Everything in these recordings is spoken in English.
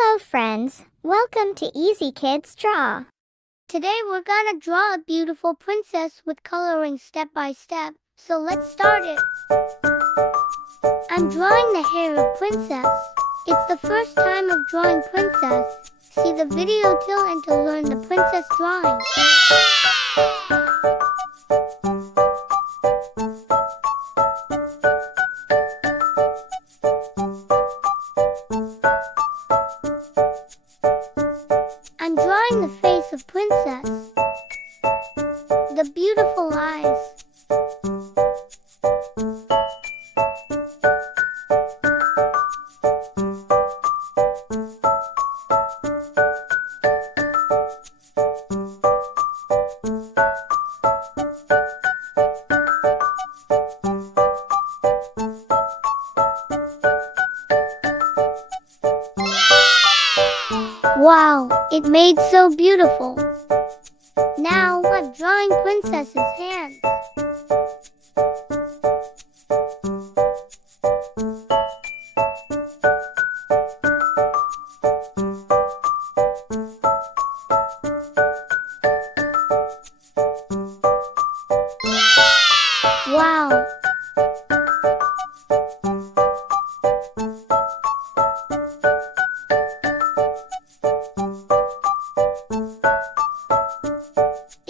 Hello friends, welcome to Easy Kids Draw. Today we're gonna draw a beautiful princess with coloring step by step, so let's start it. I'm drawing the hair of princess. It's the first time of drawing princess. See the video till end to learn the princess drawing. I'm drawing the face of princess, the beautiful eyes. Wow, it made so beautiful. Now I'm drawing princess's hands. Wow.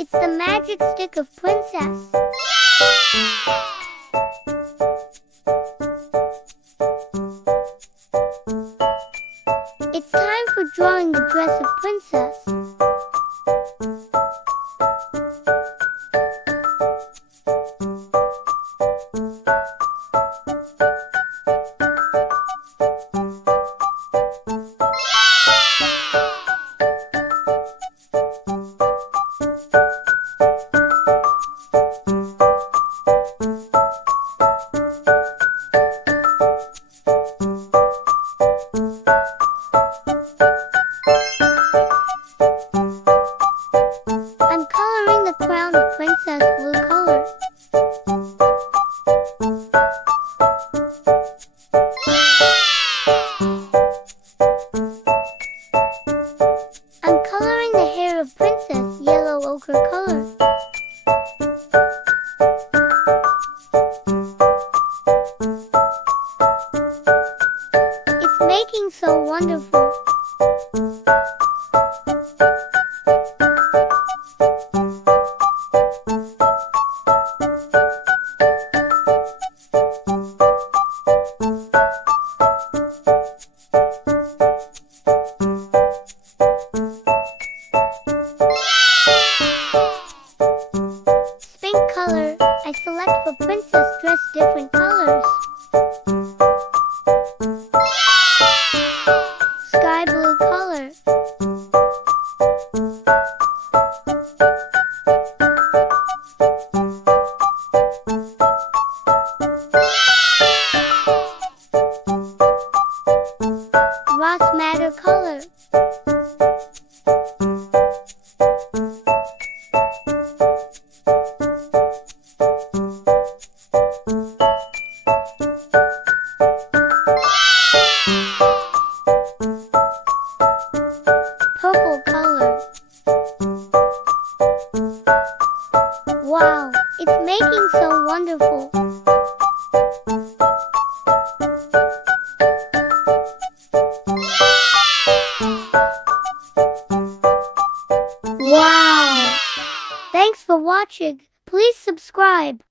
It's the magic stick of princess. It's time for drawing the dress of princess. I'm coloring the crown of princess blue color. I'm coloring the hair of princess yellow ochre color. It's making so wonderful. Pink color, I select for princess dress different colors. Sky blue color. Ross madder color. Purple color. Wow, it's making so wonderful. Wow! Thanks for watching. Please subscribe.